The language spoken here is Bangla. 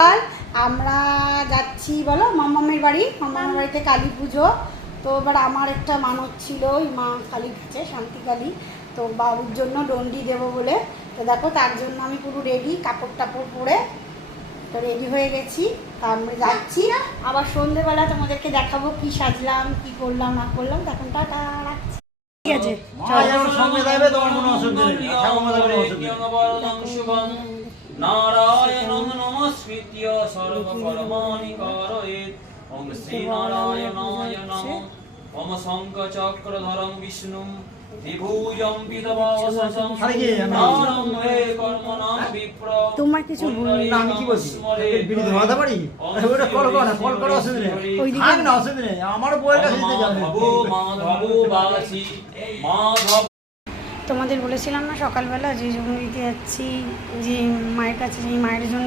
আর আমরা যাচ্ছি বলো মামামের বাড়ি। মামামের বাড়িতে কালী পুজো। তো এবার আমার একটা মানত ছিল ওই মা কালীর কাছে, শান্তি কালী। তো বাবুর জন্য ডন্ডি দেবো বলে। তো দেখো তার জন্য আমি পুরো রেডি, কাপড় টাপড় পরে তো রেডি হয়ে গেছি। তা আমরা যাচ্ছি। আবার সন্ধ্যেবেলা তোমাদেরকে দেখাবো কি সাজলাম, কি করলাম না করলাম। তখন টাটা, রাখছি। ঠিক আছে, নারায়ণং নমস্কৃত্য সর্বকর্মাণি কারয়েৎ। ওম শ্রী নারায়ণায় নমঃ। ওম শঙ্খচক্রধরং বিষ্ণুং ত্রিভুজং পিতবাসসং নারং হে কর্মণাং বিপ্র। তোমার কিছু না, আমি কি বলছি বিড়ি ধরাতে পারি? ওটা কল করো না, কল করো, অসুবিধা নেই। আমি না, অসুবিধা নেই। আমার বউয়ের কাছে যেতে যাবে। মাধব বাসি মাধব। তোমাদের বলেছিলাম না সকালবেলা যে জমি দিতে যাচ্ছি, যে মায়ের কাছে, যে মায়ের জন্য